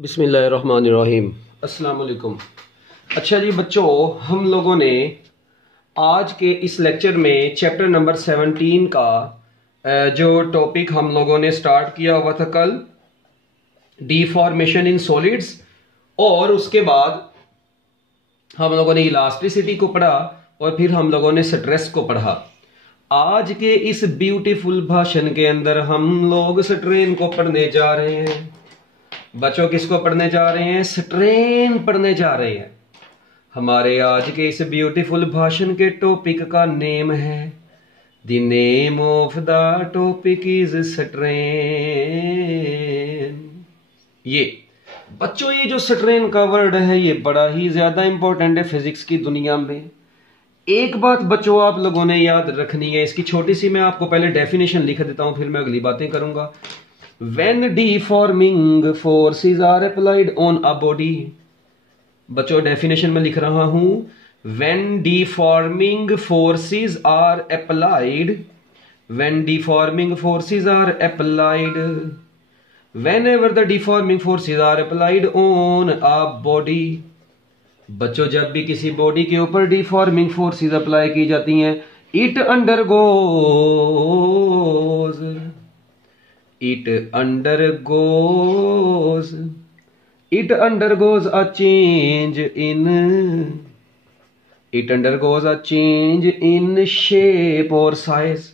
बिस्मिल्लाहिर्रहमानिर्रहीम। अस्सलाम वालेकुम। अच्छा जी बच्चों, हम लोगों ने आज के इस लेक्चर में चैप्टर नंबर 17 का जो टॉपिक हम लोगों ने स्टार्ट किया हुआ था कल, डीफॉर्मेशन इन सॉलिड्स, और उसके बाद हम लोगों ने इलास्टिसिटी को पढ़ा और फिर हम लोगों ने स्ट्रेस को पढ़ा। आज के इस ब्यूटीफुल भाषण के अंदर हम लोग स्ट्रेन को पढ़ने जा रहे हैं। बच्चों किसको पढ़ने जा रहे हैं? स्ट्रेन पढ़ने जा रहे हैं। हमारे आज के इस ब्यूटीफुल भाषण के टॉपिक का नेम है, the name of the topic is strain. ये बच्चों, ये जो स्ट्रेन का वर्ड है ये बड़ा ही ज्यादा इंपॉर्टेंट है फिजिक्स की दुनिया में। एक बात बच्चों आप लोगों ने याद रखनी है, इसकी छोटी सी मैं आपको पहले डेफिनेशन लिख देता हूं, फिर मैं अगली बातें करूंगा। When deforming forces are applied on a body, बच्चों डेफिनेशन में लिख रहा हूं, when deforming forces are applied, when deforming forces are applied, whenever the deforming forces are applied on a body, बच्चों जब भी किसी बॉडी के ऊपर डिफॉर्मिंग फोर्सेस अप्लाई की जाती हैं, it undergoes a change in shape or size.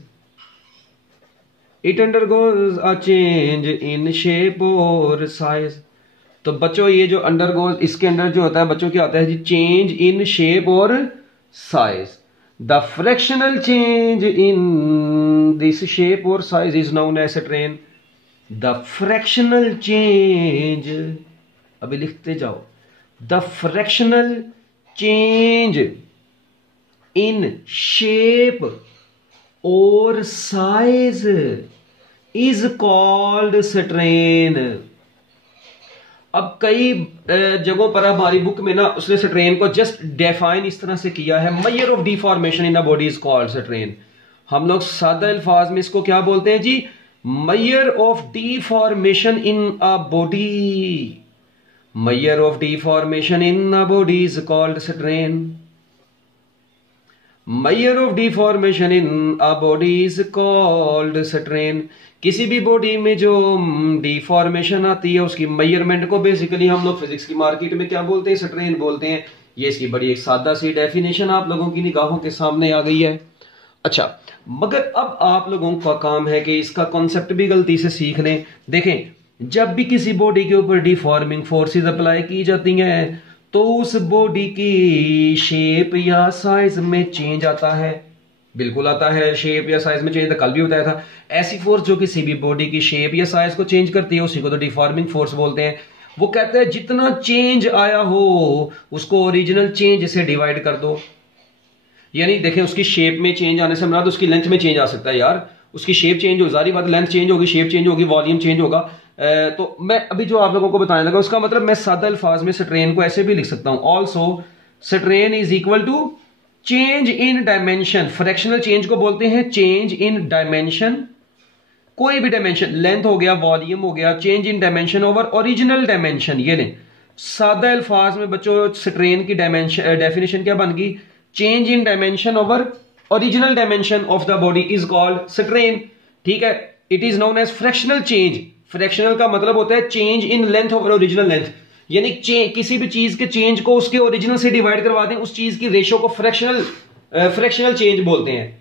It undergoes a change in shape or size. तो बच्चों ये जो undergoes, इसके अंदर जो होता है बच्चों क्या होता है जी? चेंज इन शेप और size. The fractional change in this shape और size is known as strain. The fractional change, अभी लिखते जाओ, the fractional change in shape और साइज इज कॉल्ड स्ट्रेन। अब कई जगहों पर हमारी बुक में ना उसने स्ट्रेन को जस्ट डिफाइन इस तरह से किया है, measure of deformation in a body is called strain. हम लोग सादा अल्फाज में इसको क्या बोलते हैं जी? Measure of deformation in a body. Measure of deformation in a body is called strain. Measure of deformation in a body is called strain. किसी भी बॉडी में जो डिफॉर्मेशन आती है उसकी मेजरमेंट को बेसिकली हम लोग फिजिक्स की मार्केट में क्या बोलते हैं? स्ट्रेन बोलते हैं। ये इसकी बड़ी एक सादा सी डेफिनेशन आप लोगों की निगाहों के सामने आ गई है। अच्छा, मगर अब आप लोगों का काम है कि इसका कॉन्सेप्ट भी गलती से सीख लें। देखें, जब भी किसी बॉडी के ऊपर डिफॉर्मिंग फोर्सेस अप्लाई की जाती हैं तो उस बॉडी की शेप या साइज में चेंज आता है। बिल्कुल आता है, शेप या साइज में चेंज। तो कल भी बताया था, ऐसी फोर्स जो किसी भी बॉडी की शेप या साइज को चेंज करती है उसी को तो डिफॉर्मिंग फोर्स बोलते हैं। वो कहते हैं जितना चेंज आया हो उसको ओरिजिनल चेंज से डिवाइड कर दो। यानी देखें, उसकी शेप में चेंज आने से मराद उसकी लेंथ में चेंज आ सकता है यार। उसकी शेप चेंज हो, जारी बात, लेंथ चेंज होगी, शेप चेंज होगी, वॉल्यूम चेंज होगा। तो मैं अभी जो आप लोगों को बताने लगा उसका मतलब मैं सादा अल्फाज में स्ट्रेन को ऐसे भी लिख सकता हूं, also strain is equal to change in dimension. Fractional change को बोलते हैं चेंज इन डायमेंशन। कोई भी डायमेंशन, लेंथ हो गया, वॉल्यूम हो गया, change in dimension over original dimension. ये नहीं, सादा अल्फाज में बच्चों स्ट्रेन की डायमेंशन डेफिनेशन क्या बन गई? Change in dimension over original dimension of the body is called strain. ठीक है, it is known as fractional change. Fractional का मतलब होता है change in length over original length. यानी किसी भी चीज के चेंज को उसके ओरिजिनल से डिवाइड करवा दें, उस चीज की रेशो को फ्रैक्शनल चेंज बोलते हैं।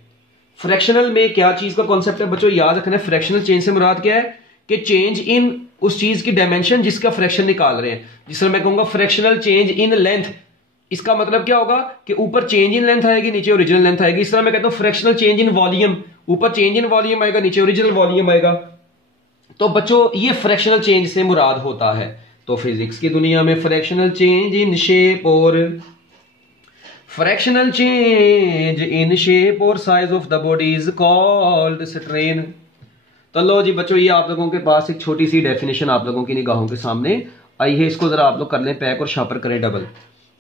फ्रैक्शनल में क्या चीज का कॉन्सेप्ट है बच्चों? याद रखना है, फ्रैक्शनल चेंज से मुराद क्या है कि चेंज इन उस चीज की डायमेंशन जिसका फ्रैक्शन निकाल रहे हैं। जिस तरह मैं कहूंगा फ्रैक्शनल चेंज इन लेंथ, इसका मतलब क्या होगा कि ऊपर चेंज इन लेंथ आएगी, नीचे ओरिजिनल लेंथ आएगी। इस तरह मैं कहता हूं फ्रैक्शनल चेंज इन वॉल्यूम, ऊपर चेंज इन वॉल्यूम आएगा, नीचे ओरिजिनल वॉल्यूम आएगा। तो बच्चों ये फ्रैक्शनल चेंज से मुराद होता है। तो फिजिक्स की दुनिया में फ्रैक्शनल चेंज इन शेप और फ्रैक्शनल चेंज इन शेप और size of the body is called strain. तो लो जी बच्चों, ये आप लोगों के पास एक छोटी सी डेफिनेशन आप लोगों की निगाहों के सामने आई है। इसको जरा आप लोग कर लें पैक और शापर करें डबल।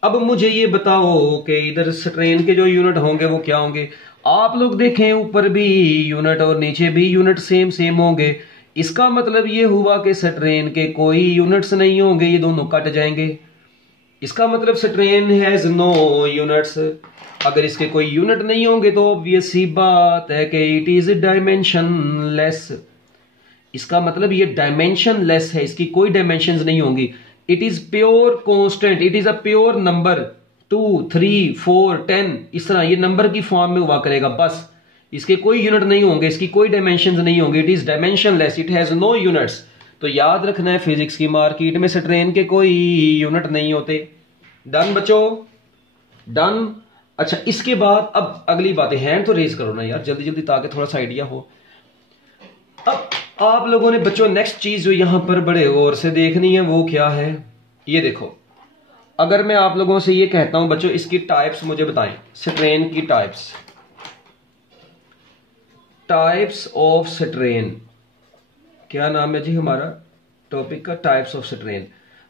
अब मुझे ये बताओ कि इधर स्ट्रेन के जो यूनिट होंगे वो क्या होंगे? आप लोग देखें, ऊपर भी यूनिट और नीचे भी यूनिट सेम होंगे। इसका मतलब ये हुआ कि स्ट्रेन के कोई यूनिट्स नहीं होंगे, ये दोनों कट जाएंगे। इसका मतलब स्ट्रेन हैज नो यूनिट्स। अगर इसके कोई यूनिट नहीं होंगे तो ऑब्वियस सी बात है कि इट इज डायमेंशनलेस। इसका मतलब ये डायमेंशनलेस है, इसकी कोई डायमेंशंस नहीं होंगी। It is pure constant, it is a pure number 2 3 4 10 इस तरह ये नंबर की फॉर्म में हुआ करेगा बस। इसके कोई यूनिट नहीं होंगे, इसकी कोई डायमेंशंस नहीं होंगे। It is dimensionless, it has no units. तो याद रखना है फिजिक्स की मार्केट में स्ट्रेन के कोई यूनिट नहीं होते। डन बच्चों, डन। अच्छा इसके बाद अब अगली बातें, हैंड तो रेज करो ना यार जल्दी जल्दी ताकि थोड़ा सा आइडिया हो। अब आप लोगों ने बच्चों नेक्स्ट चीज जो यहां पर बड़े गौर से देखनी है वो क्या है, ये देखो। अगर मैं आप लोगों से ये कहता हूं बच्चों इसकी टाइप्स मुझे बताएं, स्ट्रेन की टाइप्स, टाइप्स ऑफ स्ट्रेन, क्या नाम है जी हमारा टॉपिक का, टाइप्स ऑफ स्ट्रेन।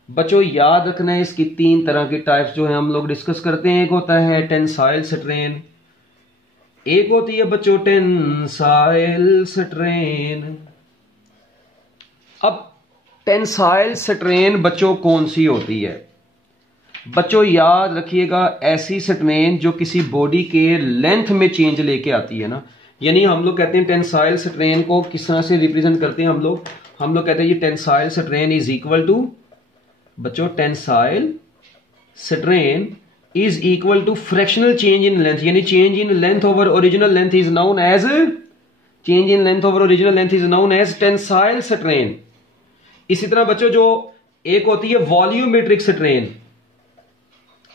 बच्चों याद रखना है इसकी 3 तरह की टाइप्स जो है हम लोग डिस्कस करते हैं। एक होता है टेंसाइल स्ट्रेन, एक होती है बच्चों टेंसाइल स्ट्रेन। अब टेंसाइल स्ट्रेन बच्चों कौन सी होती है? बच्चों याद रखिएगा ऐसी स्ट्रेन जो किसी बॉडी के लेंथ में चेंज लेके आती है ना, यानी हम लोग कहते हैं टेंसाइल स्ट्रेन को किस तरह से रिप्रेजेंट करते हैं हम लोग कहते हैं ये tensile strain is equal to बच्चों tensile strain is equal to fractional change in length, यानी change in length over original length is known as change in length over original length is known as tensile strain. इसी तरह बच्चों जो एक होती है volumetric strain,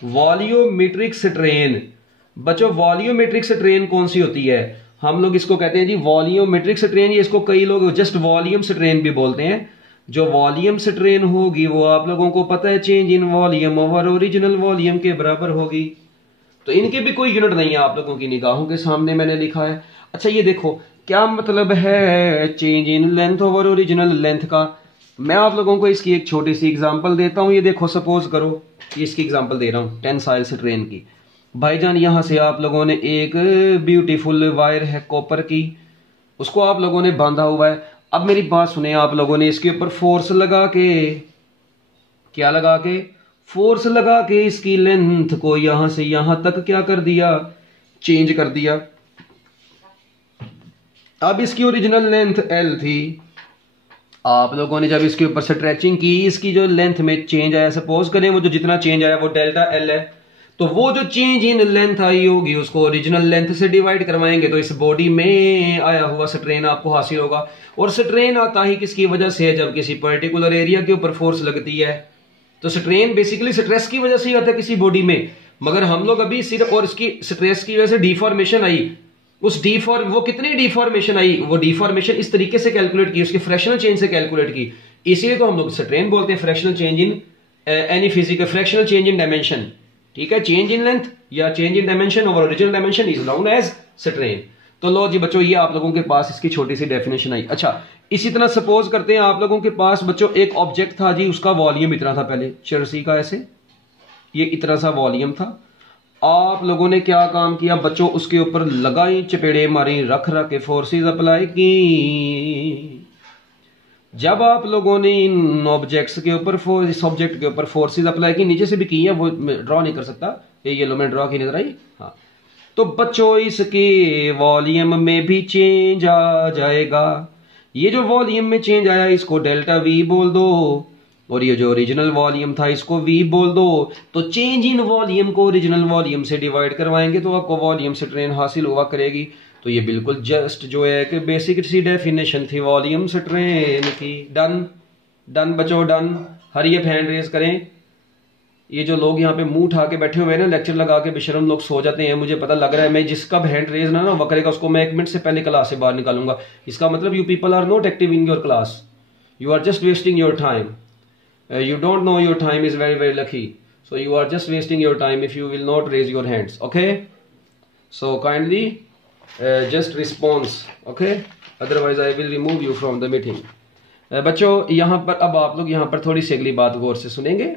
volumetric strain. बच्चों volumetric strain कौन सी होती है? हम लोग इसको कहते हैं जी वॉल्यूमेट्रिक स्ट्रेन, ये इसको कई लोग जस्ट वॉल्यूम स्ट्रेन भी बोलते हैं। जो वॉल्यूम स्ट्रेन होगी वो आप लोगों को पता है change in volume over original volume के बराबर होगी। तो इनके भी कोई यूनिट नहीं है, आप लोगों की निगाहों के सामने मैंने लिखा है। अच्छा ये देखो क्या मतलब है change in length over original length का। मैं आप लोगों को इसकी एक छोटी सी एग्जांपल देता हूं। ये देखो सपोज करो कि इसकी एग्जांपल दे रहा हूं टेंसाइल स्ट्रेन की। भाईजान यहां से आप लोगों ने एक ब्यूटीफुल वायर है कॉपर की, उसको आप लोगों ने बांधा हुआ है। अब मेरी बात सुने, आप लोगों ने इसके ऊपर फोर्स लगा के, क्या लगा के, फोर्स लगा के इसकी लेंथ को यहां से यहां तक क्या कर दिया, चेंज कर दिया। अब इसकी ओरिजिनल लेंथ L थी, आप लोगों ने जब इसके ऊपर स्ट्रेचिंग की इसकी जो लेंथ में चेंज आया, सपोज करें वो जो जितना चेंज आया वो डेल्टा L है, तो वो जो चेंज इन लेंथ आई होगी उसको ओरिजिनल लेंथ से डिवाइड करवाएंगे तो इस बॉडी में आया हुआ स्ट्रेन आपको हासिल होगा। और स्ट्रेन आता ही किसकी वजह से है? जब किसी पर्टिकुलर एरिया के ऊपर फोर्स लगती है। तो स्ट्रेन बेसिकली स्ट्रेस की वजह से ही आता है किसी बॉडी में, मगर हम लोग अभी सिर्फ और इसकी स्ट्रेस की वजह से डिफॉर्मेशन आई, उस वो कितनी डिफॉर्मेशन आई, वो डिफॉर्मेशन इस तरीके से कैलकुलेट की, उसके फ्रैक्शनल चेंज से कैलकुलेट की, इसीलिए तो हम लोग स्ट्रेन बोलते हैं। Fractional change in any physical, fractional change in dimension, ठीक है, चेंज इन लेंथ या change in dimension over original dimension is known as strain. तो लो जी बच्चों ये आप लोगों के पास इसकी छोटी सी डेफिनेशन आई। अच्छा इसी तरह सपोज करते हैं आप लोगों के पास बच्चों एक ऑब्जेक्ट था जी, उसका वॉल्यूम इतना था, पहले चरसी का ऐसे ये इतना सा वॉल्यूम था। आप लोगों ने क्या काम किया बच्चों, उसके ऊपर लगाई चपेड़े मारी, रख के फोर्सेस अप्लाई की। जब आप लोगों ने इन ऑब्जेक्ट्स के ऊपर इस ऑब्जेक्ट के ऊपर फोर्सेस अप्लाई की, नीचे से भी की है, वो ड्रॉ नहीं कर सकता, ये येलो में ड्रॉ की नजर आई, हाँ। तो बच्चों इसके वॉल्यूम में भी चेंज आ जाएगा। ये जो वॉल्यूम में चेंज आया इसको डेल्टा वी बोल दो, और ये जो ओरिजिनल वॉल्यूम था इसको वी बोल दो। तो चेंज इन वॉल्यूम को ओरिजिनल वॉल्यूम से डिवाइड करवाएंगे तो आपको वॉल्यूम स्ट्रेन हासिल हुआ करेगी। तो ये बिल्कुल जस्ट जो है कि बेसिक सी डेफिनेशन थी वॉल्यूम स्ट्रेन की। डन, डन बच्चों, done. Hurry up hand raise करें। ये जो लोग यहाँ पे मुंह उठा के बैठे हुए हैं ना, लेक्चर लगा के बेशरम लोग सो जाते हैं, मुझे पता लग रहा है। मैं जिसका हैंड रेज ना वो करेगा उसको मैं 1 मिनट से पहले क्लास से बाहर निकालूंगा। इसका मतलब you people are not active in your class, you are just wasting your time. You don't know your time is very very lucky, so you are just wasting your time if you will not raise your hands, okay? So kindly just response, okay? Otherwise I will remove you from the meeting. बच्चों यहाँ पर अब आप लोग यहाँ पर थोड़ी सी अगली बात गौर से सुनेंगे।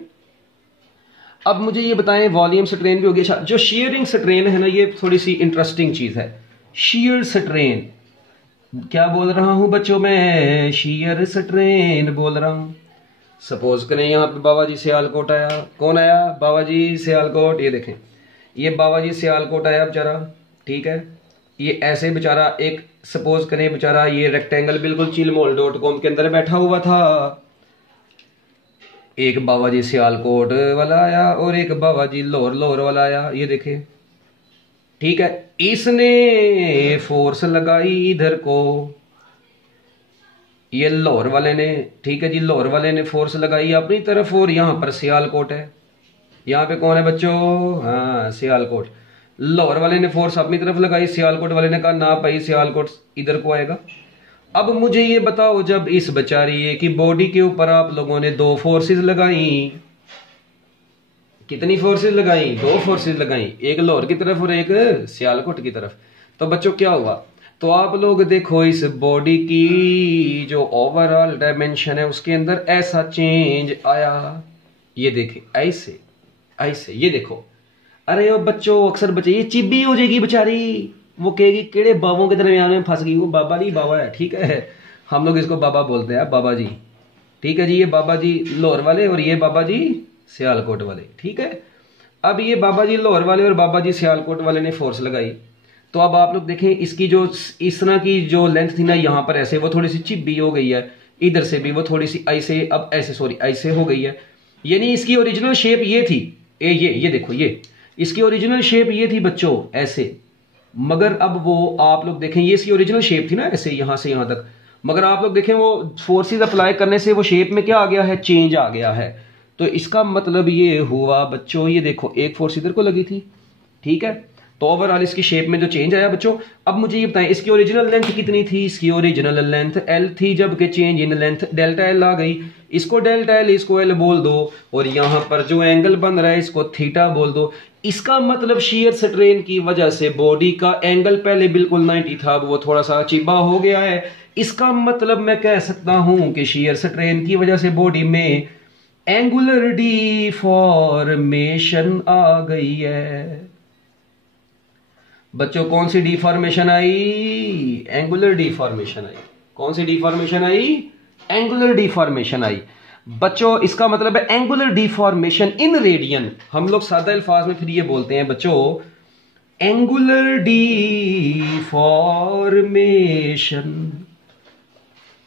अब मुझे ये बताएं वॉल्यूम स्ट्रेन भी होगी। अच्छा जो शीयरिंग स्ट्रेन है ना, ये थोड़ी सी इंटरेस्टिंग चीज है। शीयर स्ट्रेन, क्या बोल रहा हूं बच्चों, मैं शियर स्ट्रेन बोल रहा हूं। सपोज करें यहाँ पे बाबा जी सियालकोट आया, कौन आया, बाबा जी सियालकोट। ये देखें, ये बाबा जी सियालकोट आया बेचारा, ठीक है। ये ऐसे बेचारा एक, सपोज करें बेचारा ये रेक्टेंगल बिल्कुल चिलमोल.com के अंदर बैठा हुआ था। एक बाबा जी सियालकोट वाला आया और एक बाबा जी लाहौर वाला आया, ये देखें, ठीक है। इसने फोर्स लगाई इधर को, ये लाहौर वाले ने, ठीक है जी, लाहौर वाले ने फोर्स लगाई अपनी तरफ, और यहां पर सियालकोट है। यहाँ पे कौन है बच्चों, हाँ सियालकोट। लाहौर वाले ने फोर्स अपनी तरफ लगाई, सियालकोट वाले ने कहा ना भाई सियालकोट इधर को आएगा। अब मुझे ये बताओ, जब इस बेचारी की बॉडी के ऊपर आप लोगों ने दो फोर्सेस लगाई, कितनी फोर्सेस लगाई, दो फोर्सेस लगाई, एक लाहौर की तरफ और एक सियालकोट की तरफ। तो बच्चों क्या हुआ, तो आप लोग देखो इस बॉडी की जो ओवरऑल डायमेंशन है उसके अंदर ऐसा चेंज आया। ये देखें ऐसे ऐसे, ये देखो। अरे ओ बच्चों, अक्सर बच्चे ये चिब्बी हो जाएगी बेचारी, वो कहेगी केड़े बाबों के दरमियान में फंस गई। वो बाबा नहीं, बाबा है, ठीक है, हम लोग इसको बाबा बोलते हैं, बाबा जी, ठीक है जी। ये बाबा जी लाहौर वाले और ये बाबा जी सियालकोट वाले, ठीक है। अब ये बाबा जी लाहौर वाले और बाबा जी सियालकोट वाले ने फोर्स लगाई, तो अब आप लोग देखें इसकी जो इस तरह की जो लेंथ थी ना यहाँ पर ऐसे, वो थोड़ी सी चिब्बी हो गई है, इधर से भी वो थोड़ी सी ऐसे, अब ऐसे सॉरी ऐसे हो गई है। यानी इसकी ओरिजिनल शेप ये थी, ये देखो, ये इसकी ओरिजिनल शेप ये थी बच्चों ऐसे, मगर अब वो आप लोग देखें, ये इसकी ओरिजिनल शेप थी ना ऐसे यहां से यहां तक, मगर आप लोग देखें वो फोर्सेस अप्लाई करने से वो शेप में क्या आ गया है, चेंज आ गया है। तो इसका मतलब ये हुआ बच्चों, ये देखो एक फोर्स इधर को लगी थी, ठीक है, तो ओवरऑल इसकी शेप में जो चेंज आया बच्चों। अब मुझे ये बताएं इसकी ओरिजिनल लेंथ कितनी थी, इसकी ओरिजिनल लेंथ L थी, जबकि change in length delta L आ गई। इसको डेल्टा L, इसको L बोल दो, और यहां पर जो एंगल बन रहा है इसको थीटा बोल दो। इसका मतलब शियर स्ट्रेन की वजह से बॉडी का एंगल पहले बिल्कुल 90 था, अब वो थोड़ा सा चिपा हो गया है। इसका मतलब मैं कह सकता हूं कि शियर स्ट्रेन की वजह से बॉडी में एंगुलर डिफॉर्मेशन आ गई है। बच्चों कौन सी डिफॉर्मेशन आई, एंगुलर डिफॉर्मेशन आई। कौन सी डिफॉर्मेशन आई, एंगुलर डिफॉर्मेशन आई। बच्चों इसका मतलब है एंगुलर डिफॉर्मेशन इन रेडियन। हम लोग सादा अल्फाज में फिर ये बोलते हैं बच्चों, एंगुलर डिफॉर्मेशन,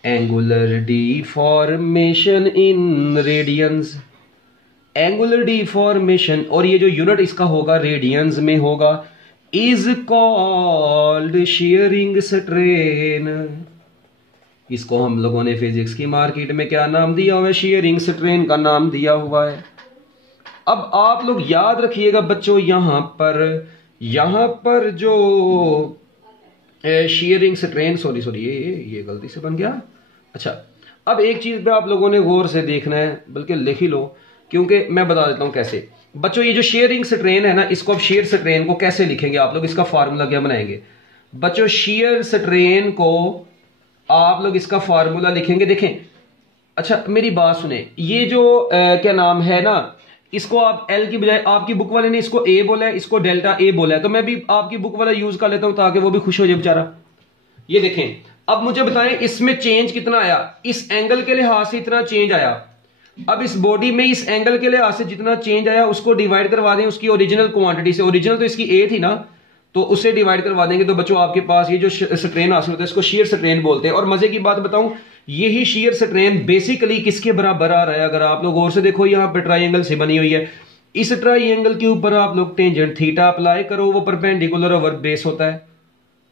एंगुलर डिफॉर्मेशन इन रेडियंस, एंगुलर डिफॉर्मेशन, और ये जो यूनिट इसका होगा रेडियंस में होगा, इज कॉल्ड शियरिंग स्ट्रेन। इसको हम लोगों ने फिजिक्स की मार्केट में क्या नाम दिया हुआ है, शियरिंग स्ट्रेन का नाम दिया हुआ है। अब आप लोग याद रखिएगा बच्चों, यहां पर जो शियरिंग स्ट्रेन, सॉरी ये गलती से बन गया। अच्छा, अब एक चीज पे आप लोगों ने गौर से देखना है, बल्कि लिख ही लो, क्योंकि मैं बता देता हूं कैसे। बच्चों ये जो शेयरिंग स्ट्रेन है ना, इसको अब शेयर स्ट्रेन को कैसे लिखेंगे आप लोग, इसका फार्मूला क्या बनाएंगे बच्चों। शेयर स्ट्रेन को आप लोग इसका फार्मूला लिखेंगे, देखें। अच्छा मेरी बात सुने, ये जो क्या नाम है ना, इसको आप एल की बजाय, आपकी बुक वाले ने इसको ए बोला है, इसको डेल्टा ए बोला है, तो मैं भी आपकी बुक वाला यूज कर लेता हूं ताकि वो भी खुश हो जाए बेचारा। ये देखें, अब मुझे बताएं इसमें चेंज कितना आया, इस एंगल के लिहाज से इतना चेंज आया। अब इस बॉडी में इस एंगल के लिहाज से जितना चेंज आया उसको डिवाइड करवा दें उसकी ओरिजिनल क्वांटिटी से। ओरिजिनल तो इसकी ए थी ना, तो उससे डिवाइड करवा देंगे, तो बच्चों आपके पास ये जो स्ट्रेन हासिल होता है इसको शियर स्ट्रेन बोलते हैं। और मजे की बात बताऊं, यही शियर स्ट्रेन बेसिकली किसके बराबर आ रहा है, अगर आप लोग और से देखो, यहाँ पर ट्राइंगल से बनी हुई है, इस ट्राइंगल के ऊपर आप लोग टेंजेंट थीटा अप्लाई करो, वो परपेंडिकुलर ओवर बेस होता है।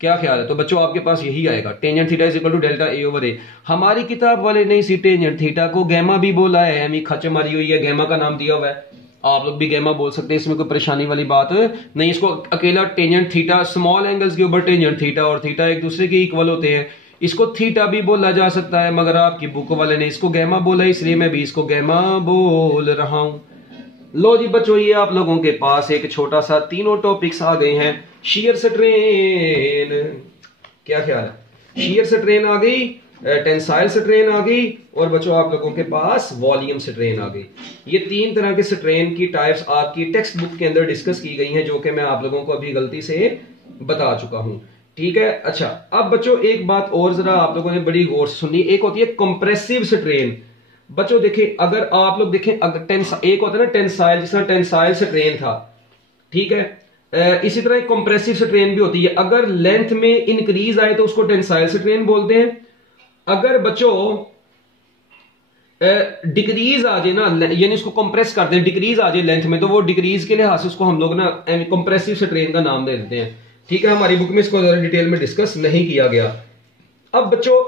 क्या ख्याल है, तो बच्चों आपके पास यही आएगा, tangent theta is equal to delta A over A. हमारी किताब वाले ने इसी टेंजेंट थीटा को गैमा भी बोला है, एम खच मारी हुई है, गैमा का नाम दिया हुआ है, आप लोग भी गैमा बोल सकते हैं, इसमें कोई परेशानी वाली बात नहीं। इसको अकेला टेंजेंट थीटा, स्मॉल एंगल्स के ऊपर टेंजेंट थीटा और थीटा एक दूसरे के इक्वल होते हैं, इसको थीटा भी बोला जा सकता है, मगर आपकी बुक वाले ने इसको गैमा बोला, इसलिए मैं भी इसको गैमा बोल रहा हूं। लो जी बच्चों, ये आप लोगों के पास एक छोटा सा तीनों टॉपिक्स आ गए हैं। शियर स्ट्रेन, क्या ख्याल है, शियर स्ट्रेन आ गई, टेंसाइल स्ट्रेन आ गई, और बच्चों आप लोगों के पास वॉल्यूम स्ट्रेन आ गई। ये तीन तरह के स्ट्रेन की टाइप्स आपकी टेक्स्ट बुक के अंदर डिस्कस की गई हैं, जो कि मैं आप लोगों को अभी गलती से बता चुका हूं। ठीक है। अच्छा, अब बच्चों एक बात और जरा आप लोगों ने बड़ी गौर से सुननी, एक होती है कंप्रेसिव स्ट्रेन। बच्चों देखें, अगर आप लोग देखें, अगर एक होता है ना टेंसाइल, जिस तरह टेंसाइल स्ट्रेन था, ठीक है, इसी तरह एक कंप्रेसिव स्ट्रेन भी होती है। अगर लेंथ में इंक्रीज आए तो उसको टेंसाइल स्ट्रेन बोलते हैं। अगर बच्चों डिक्रीज आ जाए ना, यानी उसको कंप्रेस कर दें, डिक्रीज आ जाए लेंथ में, तो वो डिक्रीज के लिहाज से उसको हम लोग ना कंप्रेसिव स्ट्रेन का नाम दे देते हैं। ठीक है, हमारी बुक में इसको ज्यादा डिटेल में डिस्कस नहीं किया गया। अब बच्चों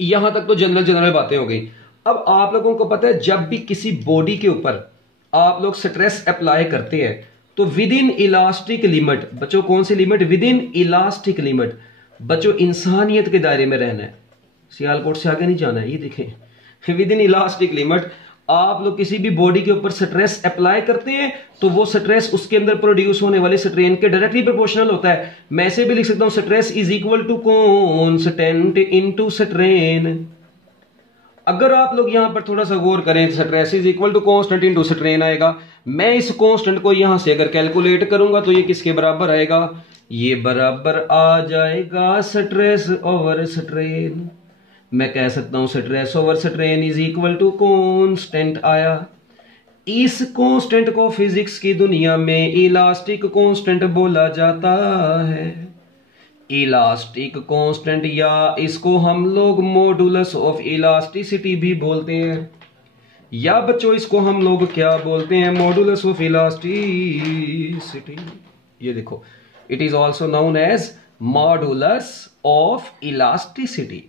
यहां तक तो जनरल जनरल बातें हो गई। अब आप लोगों को पता है, जब भी किसी बॉडी के ऊपर आप लोग स्ट्रेस अप्लाई करते हैं तो विद इन इलास्टिक लिमिट, बच्चों कौन सी limit, within elastic limit, बच्चों इंसानियत के दायरे में रहना है, सियालकोट से आगे नहीं जाना है। ये देखें, विद इन इलास्टिक लिमिट आप लोग किसी भी बॉडी के ऊपर स्ट्रेस अप्लाई करते हैं तो वो स्ट्रेस उसके अंदर प्रोड्यूस होने वाले स्ट्रेन के डायरेक्टली प्रोपोर्शनल होता है। मैं ऐसे भी लिख सकता हूं, stress is equal to constant into strain. अगर आप लोग यहां पर थोड़ा सा गौर करें, stress is equal to constant into strain आएगा। मैं इस कांस्टेंट को यहां से अगर कैलकुलेट करूंगा तो ये किसके बराबर आएगा, ये बराबर आ जाएगा स्ट्रेस ओवर स्ट्रेन। मैं कह सकता हूं stress over strain is equal to constant आया। इस कांस्टेंट को फिजिक्स की दुनिया में इलास्टिक कांस्टेंट बोला जाता है। इलास्टिक कांस्टेंट, या इसको हम लोग मॉडुलस ऑफ इलास्टिसिटी भी बोलते हैं, या बच्चों इसको हम लोग क्या बोलते हैं, मॉडुलस ऑफ इलास्टिसिटी। ये देखो, it is also known as modulus of elasticity.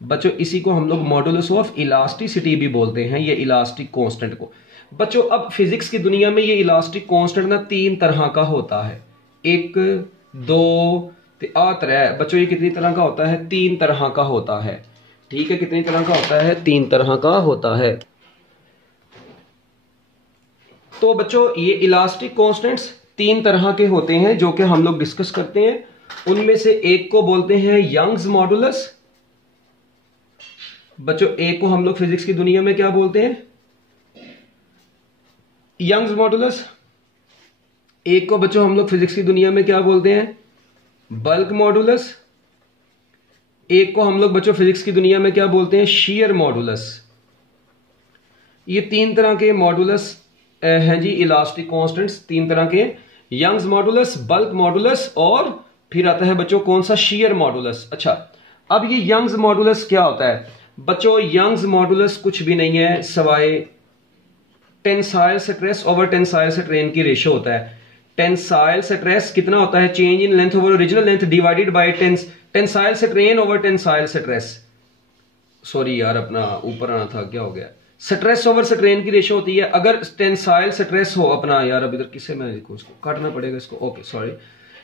बच्चों इसी को हम लोग मॉडुलस ऑफ इलास्टिसिटी भी बोलते हैं, ये इलास्टिक कांस्टेंट को। बच्चों अब फिजिक्स की दुनिया में ये इलास्टिक कांस्टेंट ना तीन तरह का होता है, एक दो तरह। बच्चों ये कितनी तरह का होता है, तीन तरह का होता है। ठीक है, कितनी तरह का होता है, तीन तरह का होता है। तो बच्चों ये इलास्टिक कांस्टेंट्स तीन तरह के होते हैं जो कि हम लोग डिस्कस करते हैं। उनमें से एक को बोलते हैं यंग्स मॉडुलस। बच्चों एक को हम लोग फिजिक्स की दुनिया में क्या बोलते हैं, यंग्स मॉडुलस। एक को बच्चों हम लोग फिजिक्स की दुनिया में क्या बोलते हैं, बल्क मॉडुलस। एक को हम लोग बच्चों फिजिक्स की दुनिया में क्या बोलते हैं, शीयर मॉडुलस। ये तीन तरह के मॉडुलस हैं जी, इलास्टिक कांस्टेंट्स तीन तरह के, यंग्स मॉडुलस, बल्क मॉडुलस और फिर आता है बच्चों कौन सा, शीयर मॉडुलस। अच्छा, अब ये यंग्स मॉडुलस क्या होता है बच्चों, यंग्स मॉडुलस कुछ भी नहीं है सिवाय tensile stress over tensile strain की रेशो होता है। टेंसाइल स्ट्रेस कितना होता है, change in length over original length divided by tensile strain over tensile stress. Sorry यार, अपना ऊपर आना था, क्या हो गया, स्ट्रेस ओवर स्ट्रेन की रेशो होती है। अगर टेंसाइल स्ट्रेस हो अपना, यार अब इधर किसे मैं लिखूं, इसको काटना पड़ेगा इसको, ओके सॉरी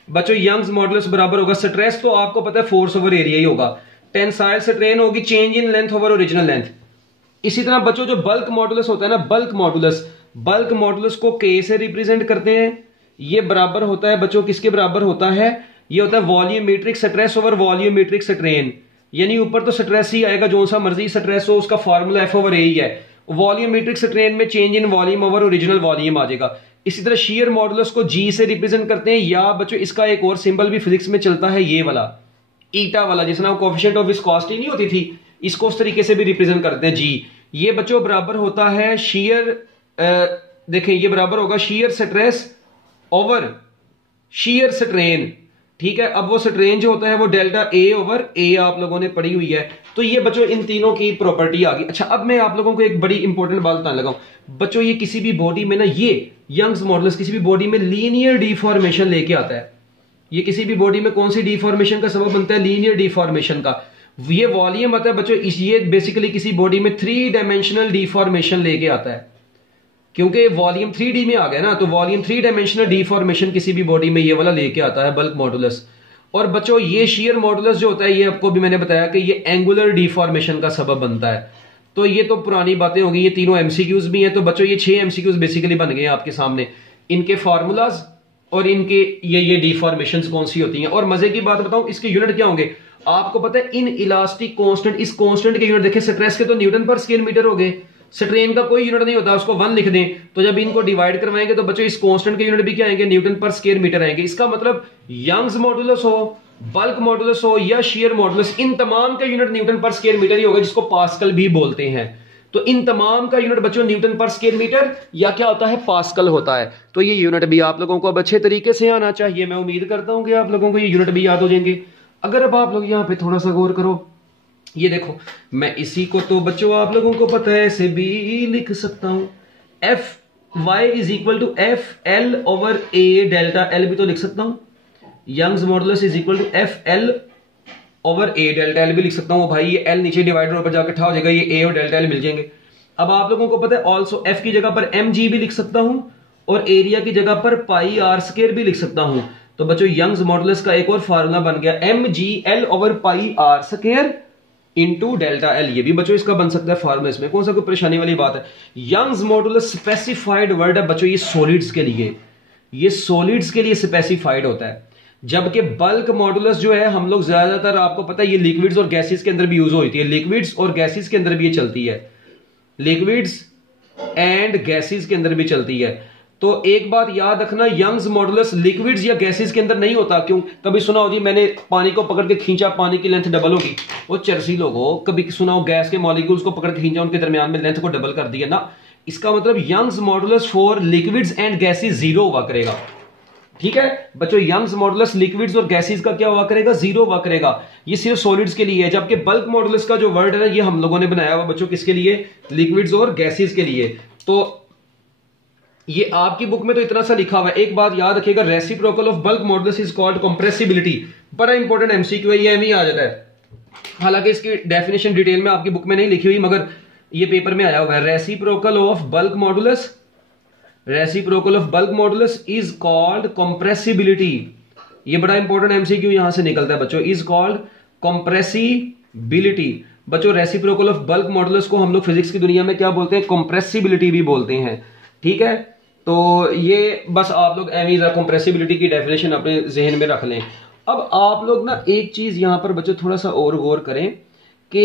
बच्चों, यंग्स मॉडुलस बराबर होगा, स्ट्रेस तो आपको पता है फोर्स ओवर एरिया ही होगा, टेंसाइल स्ट्रेन होगी change in length over original length. इसी तरह बच्चों जो बल्क मॉडुलस होता है ना, बल्क मॉडुलस को के से रिप्रेजेंट करते हैं। ये बराबर होता है बच्चों किसके बराबर होता है, ये होता है volumetric stress over volumetric strain. यानी ऊपर तो स्ट्रेस ही आएगा, जो सा मर्जी स्ट्रेस हो, उसका फॉर्मूला एफ ओवर ए ही है। वॉल्यूमेट्रिक स्ट्रेन में change in volume over original volume आ जाएगा। इसी तरह शीयर मॉडुलस को जी से रिप्रेजेंट करते हैं, या बच्चों इसका एक और सिंबल भी फिजिक्स में चलता है, ये वाला ईटा वाला, जिस नाम कोएफिशिएंट ऑफ विस्कोसिटी नहीं होती थी, इसको उस तरीके से भी रिप्रेजेंट करते हैं जी। ये बच्चों बराबर होता है शीयर, देखें ये बराबर होगा shear stress over shear strain. ठीक है, अब वो स्ट्रेन जो होता है वो डेल्टा ए ओवर ए आप लोगों ने पढ़ी हुई है। तो ये बच्चों इन तीनों की प्रॉपर्टी आ गई। अच्छा, अब मैं आप लोगों को एक बड़ी इंपॉर्टेंट बात बताने लगा हूं बच्चों, ये किसी भी बॉडी में ना, ये यंग्स मॉडुलस किसी भी बॉडी में लीनियर डिफॉर्मेशन लेके आता है। ये किसी भी बॉडी में कौन सी डिफॉर्मेशन का सबब बनता है, लीनियर डिफॉर्मेशन का। ये वॉल्यूम आता है बच्चों, ये बेसिकली किसी बॉडी में 3 डायमेंशनल डिफॉर्मेशन लेके आता है, क्योंकि वॉल्यूम 3D में आ गया ना, तो वॉल्यूम 3 डायमेंशनल डिफॉर्मेशन किसी भी बॉडी में ये वाला लेके आता है, बल्क मॉडुलस। और बच्चों ये शीयर मॉडुलस जो होता है, ये आपको भी मैंने बताया कि ये एंगुलर डिफॉर्मेशन का सबब बनता है। तो ये तो पुरानी बातें होगी, ये तीनों एमसीक्यूज भी हैं। तो बच्चों ये 6 एमसीक्यूज बेसिकली बन गए हैं आपके सामने, इनके फॉर्मूलाज और इनके ये डिफॉर्मेशन कौन सी होती हैं। और मजे की बात बताऊं, इसके यूनिट क्या होंगे आपको पता है, इन इलास्टिक कांस्टेंट, इस कांस्टेंट के यूनिट देखें, स्ट्रेस के तो न्यूटन पर स्क्वायर मीटर हो गए, स्ट्रेन का कोई यूनिट नहीं होता, उसको 1 लिख दें। तो जब इनको डिवाइड करवाएंगे तो बच्चों इस कांस्टेंट के यूनिट भी क्या आएंगे, न्यूटन पर स्क्वायर मीटर आएंगे। इसका मतलब यंग्स मॉडुलस हो बल्क मॉडुलस हो या शेयर मॉडुलस, इन तमाम का यूनिट न्यूटन पर स्क्वायर मीटर ही होगा, जिसको पास्कल भी बोलते हैं। तो इन तमाम का यूनिट बच्चों न्यूटन पर स्क्वायर मीटर या क्या होता है, पास्कल होता है। तो ये यूनिट भी आप लोगों को अब अच्छे तरीके से आना चाहिए। मैं उम्मीद करता हूं कि आप लोगों को ये यूनिट भी याद हो जाएंगे। अगर अब आप लोग यहाँ पे थोड़ा सा गौर करो, ये देखो, मैं इसी को तो बच्चों आप लोगों को पता है ऐसे भी लिख सकता हूं, F Y is equal to F L over A delta L भी तो लिख सकता हूं। Young's modulus is equal to F L over A delta L भी लिख सकता हूं। भाई ये एल नीचे डिवाइडर ऊपर जाकर इकट्ठा हो जाएगा, ये ए और डेल्टा एल मिल जाएंगे। अब आप लोगों को पता है ऑल्सो एफ की जगह पर एम जी भी लिख सकता हूं और एरिया की जगह पर पाई आर स्क्वायर भी लिख सकता हूं। तो बच्चों यंग्स मॉडुलस का एक और फार्मूला बन गया, M G L over pi R square into delta L. ये भी बच्चों इसका बन सकता है फार्मूला, इसमें कौन सा कोई परेशानी वाली बात है। यंग्स मॉडुलस स्पेसिफाइड वर्ड है बच्चों, ये सॉलिड्स के लिए, ये सॉलिड्स के लिए स्पेसिफाइड होता है। जबकि बल्क मॉडुलस जो है हम लोग ज्यादातर, आपको पता है, ये लिक्विड्स और गैसेस के अंदर भी यूज होती है, लिक्विड्स और गैसेस के अंदर भी ये चलती है, लिक्विड्स एंड गैसेस के अंदर भी चलती है। तो एक बात याद रखना, यंग्स मॉडुलस लिक्विड्स या गैसेस के अंदर नहीं होता। क्यों? कभी सुना हो जी मैंने पानी को पकड़ के खींचा, पानी की लेंथ डबल होगी, वो चरसी लोगों। कभी सुना हो गैस के मॉलिक्यूल्स को पकड़ के खींचा, उनके दरमियान में लेंथ को डबल कर दिया ना। इसका मतलब Young's modulus for liquids and gases zero हुआ करेगा। ठीक है बच्चों, यंग्स मॉडुलस लिक्विड्स और गैसेस का क्या हुआ करेगा, जीरो हुआ करेगा। ये सिर्फ सॉलिड्स के लिए है। जबकि बल्क मॉडुलस का जो वर्ड है ना, ये हम लोगों ने बनाया हुआ बच्चों, किसके लिए, लिक्विड्स और गैसेस के लिए। तो ये आपकी बुक में तो इतना सा लिखा हुआ है। एक बात याद रखिएगा, reciprocal of bulk modulus is called compressibility. बड़ा इंपॉर्टेंट एमसीक्यू है, ये एम ही आ जाता है। हालांकि इसकी डेफिनेशन डिटेल में आपकी बुक में नहीं लिखी हुई, मगर ये पेपर में आया हुआ है। Reciprocal of bulk modulus, reciprocal of bulk modulus is called compressibility. ये बड़ा इंपॉर्टेंट एमसीक्यू यहां से निकलता है बच्चों, इज कॉल्ड कंप्रेसिबिलिटी। बच्चों रेसिप्रोकल ऑफ बल्क मॉडुलस को हम लोग फिजिक्स की दुनिया में क्या बोलते हैं, कंप्रेसिबिलिटी भी बोलते हैं। ठीक है, तो ये बस आप लोग एम कंप्रेसिबिलिटी की डेफिनेशन अपने जहन में रख लें। अब आप लोग ना एक चीज यहां पर बच्चों थोड़ा सा और गौर करें कि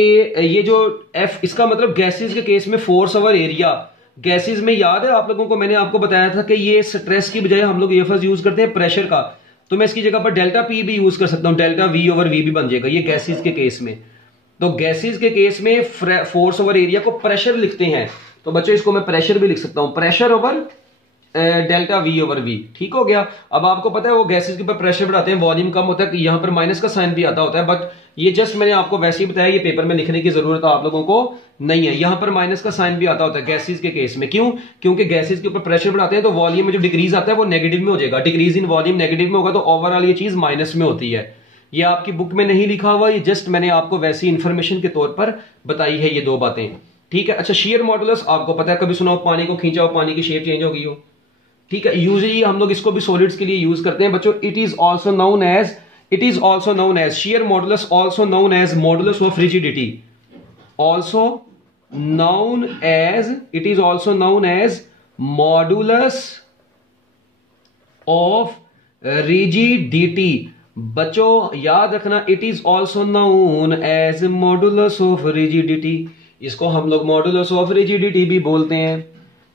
ये जो एफ, इसका मतलब गैसेस के केस में फोर्स ओवर एरिया, गैसेस में याद है आप लोगों को मैंने आपको बताया था कि ये स्ट्रेस की बजाय हम लोग ये लफ्ज़ यूज करते हैं प्रेशर का, तो मैं इसकी जगह पर डेल्टा पी भी यूज कर सकता हूं, डेल्टा वी ओवर वी भी बन जाएगा ये गैसेस के केस में। तो गैसेस के केस में फोर्स ओवर एरिया को प्रेशर लिखते हैं, तो बच्चों इसको मैं प्रेशर भी लिख सकता हूं, pressure over delta V over V. ठीक हो गया। अब आपको पता है वो गैसेस के ऊपर प्रेशर बढ़ाते हैं, वॉल्यूम कम होता है, यहां पर माइनस का साइन भी आता होता है, बट ये जस्ट मैंने आपको वैसे ही बताया, ये पेपर में लिखने की जरूरत आप लोगों को नहीं है। यहां पर माइनस का साइन भी आता होता है गैसेस के केस में। क्यों? क्योंकि गैसेस के ऊपर प्रेशर बढ़ाते हैं तो वॉल्यूम में जो डिक्रीज आता है वो नेगेटिव में हो जाएगा, डिक्रीज इन वॉल्यूम नेगेटिव में होगा, तो ओवरऑल ये चीज माइनस में होती है। ये आपकी बुक में नहीं लिखा हुआ, ये जस्ट मैंने आपको वैसी इंफॉर्मेशन के तौर पर बताई है ये दो बातें। ठीक है। अच्छा, शेयर मॉडुलस आपको पता है, कभी सुना हो पानी को खींचा हो, पानी की शेप चेंज हो गई हो। ठीक है, यूजुअली हम लोग इसको भी सॉलिड्स के लिए यूज करते हैं बच्चों। It is also known as shear modulus, also known as modulus of rigidity, also known as, it is also known as modulus of rigidity. बच्चों याद रखना, it is also known as modulus of rigidity, इसको हम लोग modulus of rigidity भी बोलते हैं।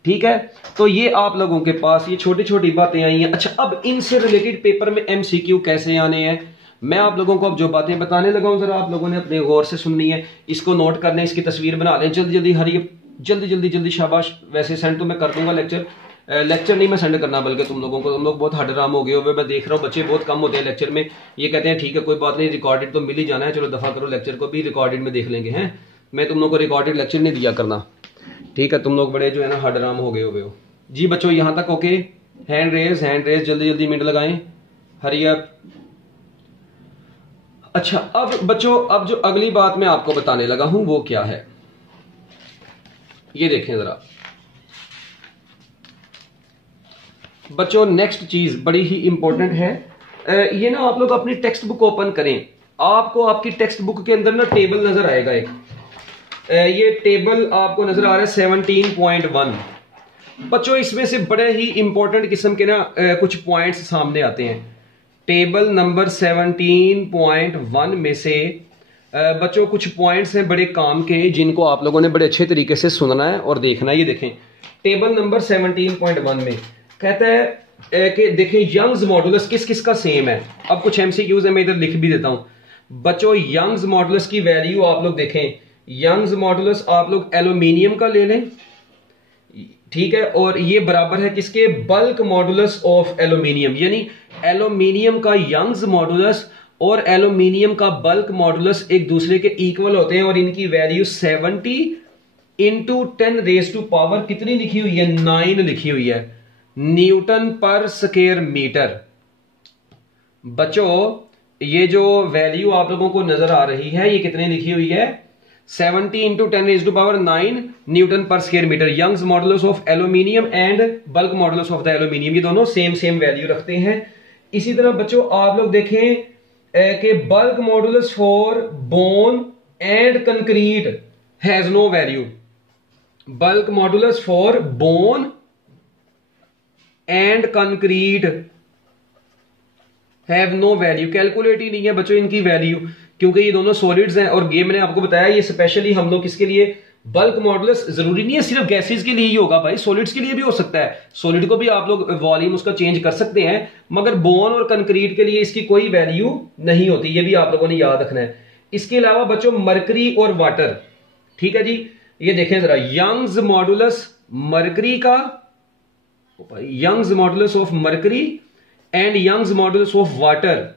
ठीक है, तो ये आप लोगों के पास ये छोटी छोटी बातें आई हैं। अच्छा, अब इनसे रिलेटेड पेपर में एमसीक्यू कैसे आने हैं, मैं आप लोगों को अब जो बातें बताने लगा हूं, जरा आप लोगों ने अपने गौर से सुननी है, इसको नोट करना है, इसकी तस्वीर बना लें जल्दी जल्दी, जल्दी शाबाश। वैसे सेंड तो मैं कर दूंगा लेक्चर नहीं मैं सेंड करना, बल्कि तुम लोगों को, तुम लोग बहुत हडराम हो गए हो। मैं देख रहा हूँ बच्चे बहुत कम होते हैं लेक्चर में, ये कहते हैं ठीक है कोई बात नहीं, रिकॉर्डेड तो मिल ही जाना है, चलो दफा करो, लेक्चर को भी रिकॉर्डेड में देख लेंगे। हैं, मैं तुम लोग को रिकॉर्डेड लेक्चर नहीं दिया करना। ठीक है, तुम लोग बड़े जो है ना हडराम हो गए हो जी। बच्चों यहां तक ओके? हैंड रेज जल्दी मिनट लगाएं, हरी अप। अच्छा, अब बच्चों अब जो अगली बात मैं आपको बताने लगा हूं वो क्या है, ये देखें जरा बच्चों। नेक्स्ट चीज बड़ी ही इंपॉर्टेंट है, ये ना आप लोग अपनी टेक्स्ट बुक ओपन करें, आपको आपकी टेक्स्ट बुक के अंदर ना टेबल नजर आएगा एक, ये टेबल आपको नजर आ रहा है 17.1। बच्चों इसमें से बड़े ही इंपॉर्टेंट किस्म के ना कुछ पॉइंट्स सामने आते हैं। टेबल नंबर 17.1 में से बच्चों कुछ पॉइंट्स हैं बड़े काम के, जिनको आप लोगों ने बड़े अच्छे तरीके से सुनना है और देखना है। ये देखें टेबल नंबर 17.1 में कहता है कि देखें यंग्स मॉडुलस किस किस का सेम है। अब कुछ एमसीक्यूज है, मैं इधर लिख भी देता हूं बच्चों। यंग्स मॉडुलस की वैल्यू आप लोग देखें, यंग्स मॉडुलस आप लोग एल्यूमिनियम का ले लें, ठीक है, और ये बराबर है किसके, बल्क मॉडुलस ऑफ एल्यूमिनियम, यानी एल्यूमिनियम का यंग्स मॉडुलस और एल्यूमिनियम का बल्क मॉडुलस एक दूसरे के इक्वल होते हैं और इनकी value 70 into 10 raise to power कितनी लिखी हुई है, 9 लिखी हुई है, न्यूटन पर स्क्वायर मीटर। बच्चों ये जो वैल्यू आप लोगों को नजर आ रही है ये कितनी लिखी हुई है, 70 into 10 raise to power 9 newton पर square metre. Young's modulus of aluminium and bulk modulus of the aluminium, ये दोनों सेम वैल्यू रखते हैं। इसी तरह बच्चों आप लोग देखें कि bulk modulus for bone and concrete has no value. Bulk modulus for bone and concrete have no value, calculate ही नहीं है बच्चों इनकी वैल्यू, क्योंकि ये दोनों सॉलिड्स हैं। और ये मैंने आपको बताया ये स्पेशली हम लोग किसके लिए, बल्क मॉडुलस जरूरी नहीं है सिर्फ गैसेस के लिए ही होगा भाई, सॉलिड्स के लिए भी हो सकता है। सॉलिड को भी आप लोग वॉल्यूम उसका चेंज कर सकते हैं, मगर बोन और कंक्रीट के लिए इसकी कोई वैल्यू नहीं होती, ये भी आप लोगों ने याद रखना है। इसके अलावा बच्चों मरकरी और वाटर, ठीक है जी, ये देखें जरा, यंग्स मॉडुलस मरकरी का, Young's modulus of mercury and Young's modulus of water,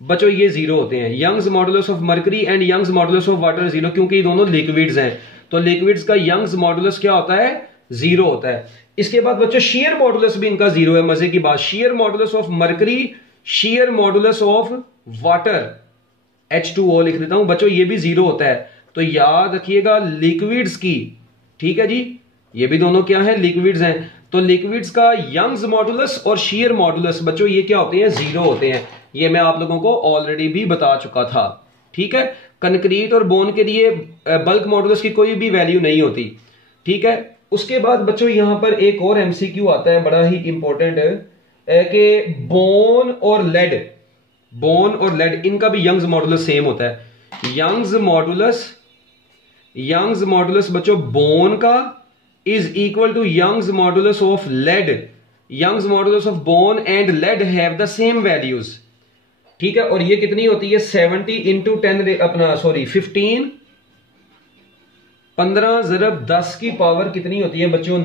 बच्चों ये जीरो होते हैं। Young's modulus of mercury and Young's modulus of water zero, क्योंकि ये दोनों लिक्विड्स हैं, तो लिक्विड्स का यंग्स मॉडुलस क्या होता है, जीरो होता है। इसके बाद बच्चों शेयर मॉडुलस भी इनका जीरो है। मजे की बात, share modulus of mercury, share modulus of water, H2O लिख देता हूं बच्चों, ये भी जीरो होता है। तो याद रखिएगा लिक्विड्स की, ठीक है जी, ये भी दोनों क्या है, लिक्विड्स हैं। तो लिक्विड्स का यंग्स मॉडुलस और शेयर मॉडुलस बच्चों ये क्या होते हैं, जीरो होते हैं। ये मैं आप लोगों को ऑलरेडी भी बता चुका था, ठीक है। कंक्रीट और बोन के लिए बल्क मॉडुलस की कोई भी वैल्यू नहीं होती, ठीक है। उसके बाद बच्चों यहां पर एक और एमसीक्यू आता है बड़ा ही इंपॉर्टेंट कि बोन और लेड, बोन और लेड इनका भी यंग्स मॉडुलस सेम होता है। यंग्स मॉडुलस बच्चों बोन का is equal to Young's modulus of lead. Young's modulus of bone and lead have the same values, ठीक है। और ये कितनी होती है, 70 इंटू 10 अपना सॉरी 15 15 ज़रब 10 की पावर कितनी होती है बच्चों,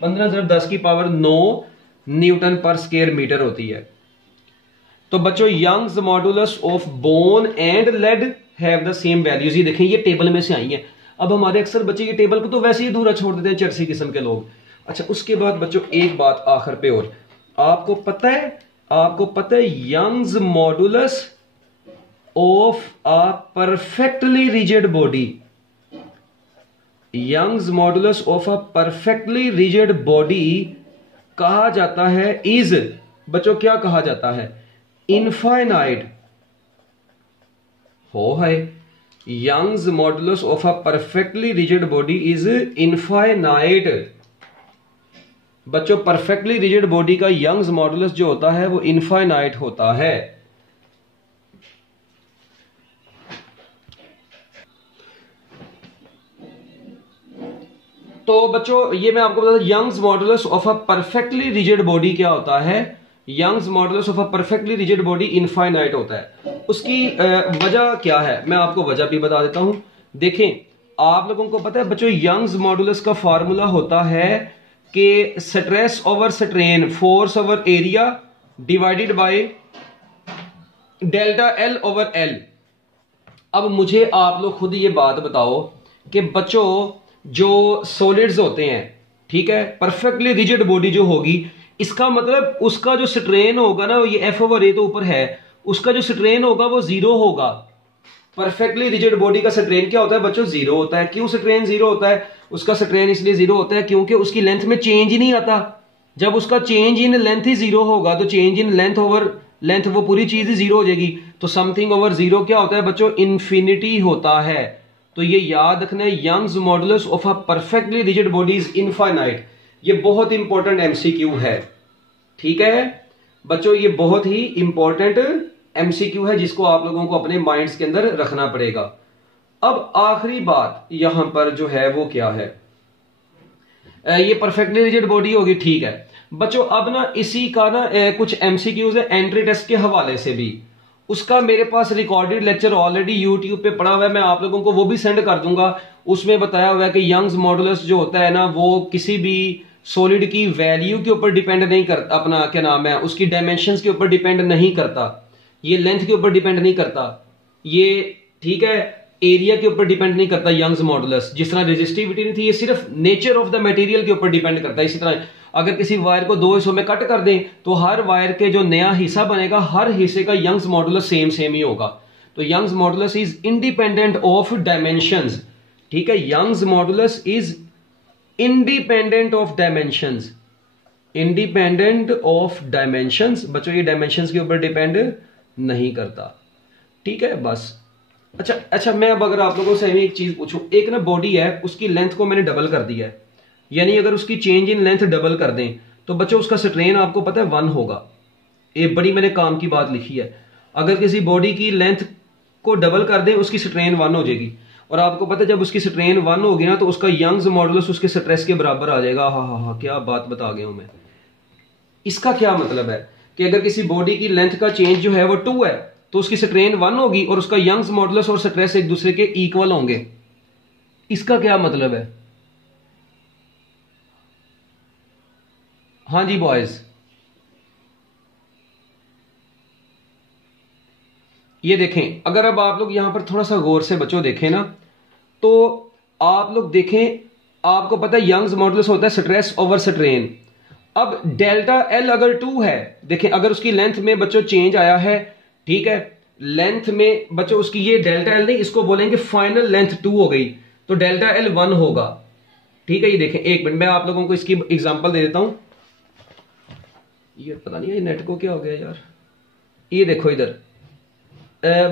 15 ज़रब 10 की पावर 9 न्यूटन पर स्क्वायर मीटर होती है। तो बच्चों Young's modulus of bone and lead have the same values. ये देखें ये टेबल में से आई है। अब हमारे अक्सर बच्चे ये टेबल को तो वैसे ही अधूरा छोड़ देते हैं चरसी किस्म के लोग। अच्छा उसके बाद बच्चों एक बात आखिर पे और, आपको पता है Young's modulus of a perfectly rigid body, Young's modulus of a perfectly rigid body कहा जाता है इज, बच्चों क्या कहा जाता है, इनफाइनाइट। हो है, Young's modulus of a perfectly rigid body is infinite. बच्चों परफेक्टली रिजिड बॉडी का यंग्स मॉडुलस जो होता है वो इनफाइनाइट होता है। तो बच्चों ये मैं आपको बता दूं Young's modulus of a perfectly rigid body क्या होता है, Young's modulus of a perfectly rigid body infinite होता है। उसकी वजह क्या है मैं आपको वजह भी बता देता हूं। देखें आप लोगों को पता है बच्चों यंग्स मॉडुलस का फार्मूला होता है कि stress over strain, force over area divided by delta L over L. अब मुझे आप लोग खुद ये बात बताओ कि बच्चों जो सॉलिड्स होते हैं, ठीक है, परफेक्टली रिजिड बॉडी जो होगी, इसका मतलब उसका जो स्ट्रेन होगा ना, ये एफ ओवर ए तो ऊपर है, उसका जो स्ट्रेन होगा वो जीरो होगा। परफेक्टली रिजिड बॉडी का स्ट्रेन क्या होता है बच्चों, जीरो होता है। क्यों स्ट्रेन जीरो होता है, उसका स्ट्रेन इसलिए जीरो होता है क्योंकि उसकी लेंथ में चेंज ही नहीं आता। जब उसका change in length he zero होगा तो change in length over length वो पूरी चीज ही जीरो हो जाएगी। तो समथिंग ओवर जीरो क्या होता है बच्चों, इन्फिनिटी होता है। तो ये याद रखना है, Young's modulus of a perfectly rigid body is infinite. ये बहुत इंपॉर्टेंट एमसीक्यू है, ठीक है बच्चों, ये बहुत ही इंपॉर्टेंट एमसीक्यू है जिसको आप लोगों को अपने माइंड्स के अंदर रखना पड़ेगा। अब आखिरी बात यहां पर जो है वो क्या है, ये परफेक्टली रिजिड बॉडी होगी, ठीक है। बच्चों अब ना इसी का ना कुछ एमसीक्यूज है एंट्री टेस्ट के हवाले से भी, उसका मेरे पास रिकॉर्डेड लेक्चर ऑलरेडी यूट्यूब पे पड़ा हुआ है, मैं आप लोगों को वो भी सेंड कर दूंगा। उसमें बताया हुआ है कि यंग्स मॉडुलस जो होता है ना वो किसी भी सॉलिड की वैल्यू के ऊपर डिपेंड नहीं करता, अपना क्या नाम है उसकी डायमेंशंस के ऊपर डिपेंड नहीं करता, ये लेंथ के ऊपर डिपेंड नहीं करता, ये ठीक है एरिया के ऊपर डिपेंड नहीं करता यंग्स मॉडुलस। जिस तरह रेजिस्टिविटी नहीं थी, ये सिर्फ नेचर ऑफ द मटेरियल के ऊपर डिपेंड करता है। इसी तरह अगर किसी वायर को दो हिस्सों में कट कर दें तो हर वायर के जो नया हिस्सा बनेगा हर हिस्से का यंग्स मॉडुलस सेम ही होगा। तो Young's modulus is independent of dimensions, ठीक है, Young's modulus is independent of dimensions, independent of dimensions. बच्चों ये डायमेंशंस के ऊपर डिपेंड नहीं करता, ठीक है बस। अच्छा मैं अब अगर आप लोगों से एक चीज पूछूं, एक ना बॉडी है उसकी लेंथ को मैंने डबल कर दिया है, यानी अगर उसकी चेंज इन लेंथ डबल कर दें तो बच्चों उसका स्ट्रेन आपको पता है 1 होगा। ये बड़ी मैंने काम की बात लिखी है, अगर किसी बॉडी की लेंथ को डबल कर दें उसकी स्ट्रेन 1 हो जाएगी, और आपको पता है जब उसकी स्ट्रेन 1 होगी ना तो उसका यंग्स मॉडुलस उसके स्ट्रेस के बराबर आ जाएगा। हाँ क्या बात बता गया हूं मैं। इसका क्या मतलब है कि अगर किसी बॉडी की लेंथ का चेंज जो है वो 2 है तो उसकी स्ट्रेन 1 होगी और उसका यंग्स मॉडुलस और स्ट्रेस एक दूसरे के इक्वल होंगे। इसका क्या मतलब है? हाँ जी बॉयज, ये देखें, अगर अब आप लोग यहां पर थोड़ा सा गौर से बच्चों देखें ना तो आप लोग देखें, आपको पता है यंग्स मॉडुलस होता है स्ट्रेस ओवर स्ट्रेन। अब डेल्टा एल अगर 2 है, देखें अगर उसकी लेंथ में बच्चों चेंज आया है, ठीक है, लेंथ में बच्चों उसकी ये डेल्टा एल नहीं, इसको बोलेंगे फाइनल लेंथ 2 हो गई तो डेल्टा एल 1 होगा, ठीक है। ये देखें एक मिनट मैं आप लोगों को इसकी एग्जांपल दे देता हूं। ये पता नहीं है नेट को क्या हो गया यार। ये देखो इधर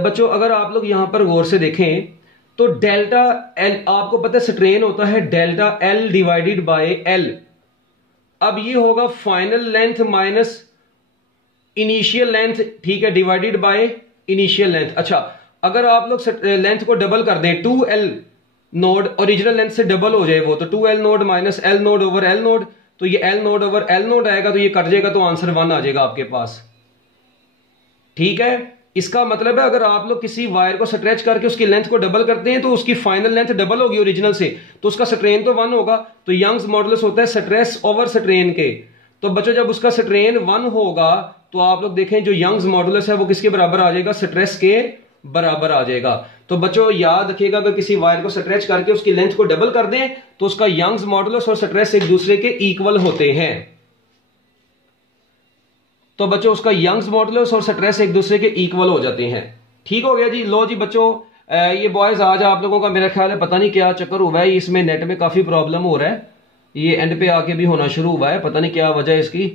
बच्चों अगर आप लोग यहां पर गौर से देखें तो डेल्टा एल आपको पता है स्ट्रेन होता है delta L divided by L. अब ये होगा final length minus initial length, ठीक है, डिवाइडेड बाय इनिशियल लेंथ। अच्छा अगर आप लोग लेंथ को डबल कर दें 2l नोड, ओरिजिनल लेंथ से डबल हो जाए वो, तो 2l node minus l node over l node, तो ये l node over l node आएगा, तो ये कट जाएगा तो आंसर 1 आ जाएगा आपके पास, ठीक है। इसका मतलब है अगर आप लोग किसी वायर को स्ट्रेच करके उसकी लेंथ को डबल करते हैं तो उसकी फाइनल लेंथ डबल होगी ओरिजिनल से, तो उसका स्ट्रेन तो 1 होगा। तो यंग्स मॉडुलस होता है स्ट्रेस ओवर स्ट्रेन के, तो बच्चों जब उसका स्ट्रेन 1 होगा तो आप लोग देखें जो यंग्स मॉडुलस है वो किसके बराबर आ जाएगा? स्ट्रेस के बराबर आ जाएगा। तो बच्चों याद रखिएगा अगर किसी वायर को स्ट्रेच करके उसकी लेंथ को डबल कर दें तो उसका यंग्स मॉडुलस और स्ट्रेस एक दूसरे के इक्वल होते हैं। तो बच्चों उसका यंग्स मॉडुलस और स्ट्रेस एक दूसरे के इक्वल हो जाते हैं। ठीक हो गया जी। लो जी बच्चों ये बॉयज आज आप लोगों का मेरा ख्याल है पता नहीं क्या चक्कर हुआ है, इसमें नेट में काफी प्रॉब्लम हो रहा है, ये एंड पे आके भी होना शुरू हुआ है, पता नहीं क्या वजह है इसकी।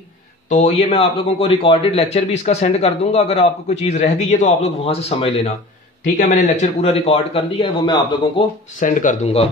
तो ये मैं आप लोगों को रिकॉर्डेड लेक्चर भी इसका सेंड कर दूंगा, अगर आपको कोई चीज रह गई है तो आप लोग वहां से समझ लेना, ठीक है। मैंने लेक्चर पूरा रिकॉर्ड कर लिया है, वो मैं आप लोगों को सेंड कर दूंगा।